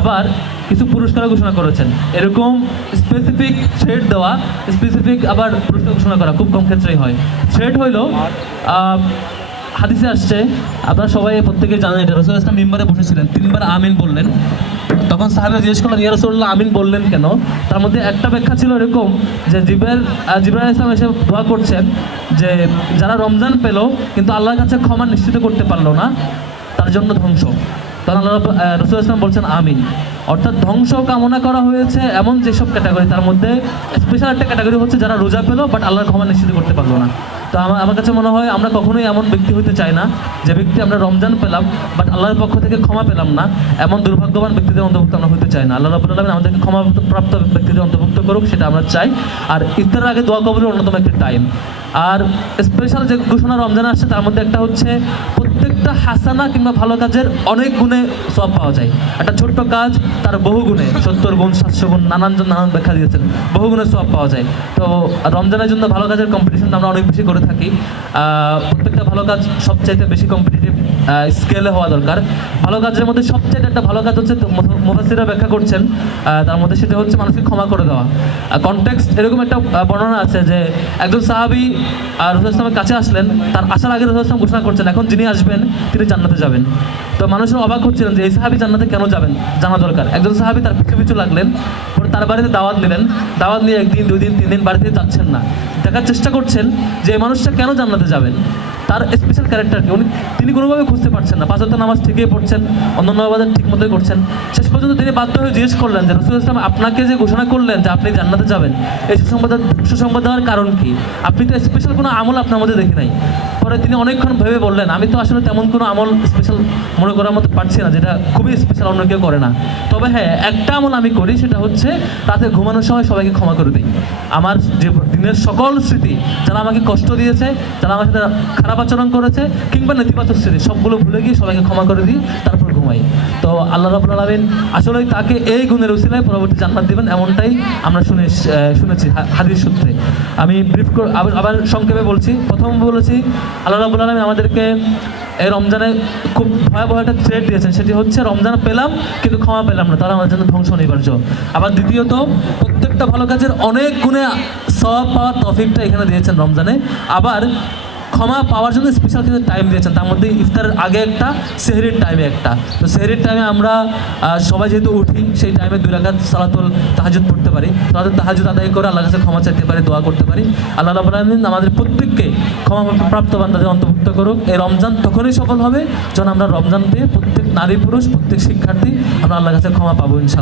আবার কিছু পুরস্কার ঘোষণা করেছেন। এরকম স্পেসিফিক থ্রেড দেওয়া, স্পেসিফিক আবার পুরস্কার ঘোষণা করা খুব কম ক্ষেত্রেই হয়। থ্রেড হইল হাদিসে আসছে, আপনারা সবাই প্রত্যেকে জানেন এটা, রাসূল ইসলাম মিম্বারে বসেছিলেন, 3 বার আমিন বললেন। তখন সাহাবীরা জিজ্ঞেস করলেন, ইয়া রাসূলুল্লাহ আমিন বললেন কেন? তার মধ্যে একটা ব্যাখ্যা ছিল এরকম যে জিবরাইল ইসলাম এসে দোয়া করছেন যে যারা রমজান পেল কিন্তু আল্লাহর কাছে ক্ষমা নিশ্চিত করতে পারলো না, তার জন্য ধ্বংস। তখন আল্লাহ রাসূল ইসলাম বলছেন আমিন। অর্থাৎ ধ্বংস কামনা করা হয়েছে এমন যেসব ক্যাটাগরি, তার মধ্যে স্পেশাল একটা ক্যাটাগরি হচ্ছে যারা রোজা পেলো বাট আল্লাহর ক্ষমা নিশ্চিত করতে পারলো না। তো আমার কাছে মনে হয় আমরা কখনোই এমন ব্যক্তি হতে চাই না যে ব্যক্তি আমরা রমজান পেলাম বাট আল্লাহর পক্ষ থেকে ক্ষমা পেলাম না, এমন দুর্ভাগ্যবান ব্যক্তিদের অন্তর্ভুক্ত আমরা হতে চাই না। আল্লাহ রাব্বুল আলামিন আমাদেরকে ক্ষমাপ্রাপ্ত ব্যক্তিদের অন্তর্ভুক্ত করুক, সেটা আমরা চাই। আর ইফতারের আগে দোয়া কবুলের অন্যতম একটি টাইম। আর স্পেশাল যে ঘোষণা রমজান আসছে তার মধ্যে একটা হচ্ছে প্রত্যেকটা হাসানা কিংবা ভালো কাজের অনেক গুণে সওয়াব পাওয়া যায়। একটা ছোট্ট কাজ তার বহু গুণে, 70 গুণ 700 গুণ, নানান ব্যাখ্যা দিয়েছেন, বহু গুণে সওয়াব পাওয়া যায়। তো রমজানের জন্য ভালো কাজের কম্পিটিশনটা আমরা অনেক বেশি করে থাকি। প্রত্যেকটা ভালো কাজ সবচাইতে বেশি কম্পিটিটিভ স্কেলে হওয়া দরকার। ভালো কাজের মধ্যে সবচাইতে একটা ভালো কাজ হচ্ছে, মুফাসসিররা ব্যাখ্যা করছেন তার মধ্যে, সেটা হচ্ছে মানুষকে ক্ষমা করে দেওয়া। কনটেক্সট এরকম একটা বর্ণনা আছে যে একজন সাহাবী রাসূল ইসলামের কাছে আসলেন, তার আসার আগে রাসূল ইসলাম ঘোষণা করছেন এখন যিনি আসবেন তিনি জান্নাতে যাবেন। তো মানুষের অবাক হচ্ছিলেন যে এই সাহাবী জান্নাতে কেন যাবেন, জানা দরকার। একজন সাহাবী তার পিছু পিছু লাগলেন, পরে তার বাড়িতে দাওয়াত নিলেন, দাওয়াত নিয়ে 1 দিন 2 দিন 3 দিন বাড়িতে যাচ্ছেন না, দেখার চেষ্টা করছেন যে এই মানুষটা কেন জান্নাতে যাবেন, তার স্পেশাল ক্যারেক্টার কি। তিনি কোনোভাবে খুঁজতে পারছেন না, 5 ওয়াক্ত নামাজ ঠিকই পড়ছেন, অন্যান্য ইবাদত ঠিক মতোই করছেন। শেষ পর্যন্ত তিনি বাধ্য হয়ে জিজ্ঞেস করলেন যে রাসূল ইসলাম আপনাকে যে ঘোষণা করলেন যে আপনি জান্নাতে যাবেন, এই সুসংবাদ দেওয়ার কারণ কি? আপনি তো স্পেশাল কোনো আমল আপনার মধ্যে দেখি নাই। পরে তিনি অনেকক্ষণ ভেবে বললেন আমি তো আসলে তেমন কোনো আমল স্পেশাল মনে করার মতো পারছি না, যেটা খুবই স্পেশাল, অন্য কেউ করে না। তবে হ্যাঁ, একটা আমল আমি করি, সেটা হচ্ছে রাতে ঘুমানোর সময় সবাইকে ক্ষমা করে দিই। আমার যে দিনের সকল স্মৃতি, যারা আমাকে কষ্ট দিয়েছে, যারা আমার সাথে খারাপ আচরণ করেছে কিংবা নেতিবাচক স্মৃতি, সবগুলো ভুলে গিয়ে সবাইকে ক্ষমা করে দিই, তারপর ঘুমাই। তো আল্লাহ রাব্বুল আলামিন আসলেই তাকে এই গুণের উসিলায় পরবর্তী জান্নাত দিবেন, এমনটাই আমরা শুনেছি হাদিস সূত্রে। আমি আবার সংক্ষেপে বলছি। প্রথম বলেছি আল্লাহ রাব্বুল আলামিন আমাদেরকে এই রমজানে খুব ভয়াবহ একটা থ্রেট দিয়েছেন, সেটি হচ্ছে রমজান পেলাম কিন্তু ক্ষমা পেলাম না, তারা আমাদের জন্য ধ্বংস অনিবার্য। আবার দ্বিতীয়ত প্রত্যেকটা ভালো কাজের অনেক গুণে সওয়াব পাওয়ার তৌফিকটা এখানে দিয়েছেন রমজানে। আবার ক্ষমা পাওয়ার জন্য স্পেশাল কিছু টাইম দিয়েছেন, তার মধ্যে ইফতারের আগে একটা, সেহরির টাইমে একটা। তো সেহরির টাইমে আমরা সবাই যেহেতু উঠি, সেই টাইমে 2 রাকাত সালাতুল তাহাজ্জুদ পড়তে পারি, তাদের তাহাজ্জুদ আদায় করে আল্লাহর কাছে ক্ষমা চাইতে পারি, দোয়া করতে পারি। আল্লাহ রাব্বুল আলামিন আমাদের প্রত্যেককে ক্ষমা প্রাপ্ত বান্দাদের অন্তর্ভুক্ত করুক। এই রমজান তখনই সফল হবে যখন আমরা রমজান পেয়ে প্রত্যেক নারী পুরুষ, প্রত্যেক শিক্ষার্থী আমরা আল্লাহর কাছে ক্ষমা পাবো ইনশাআল্লাহ।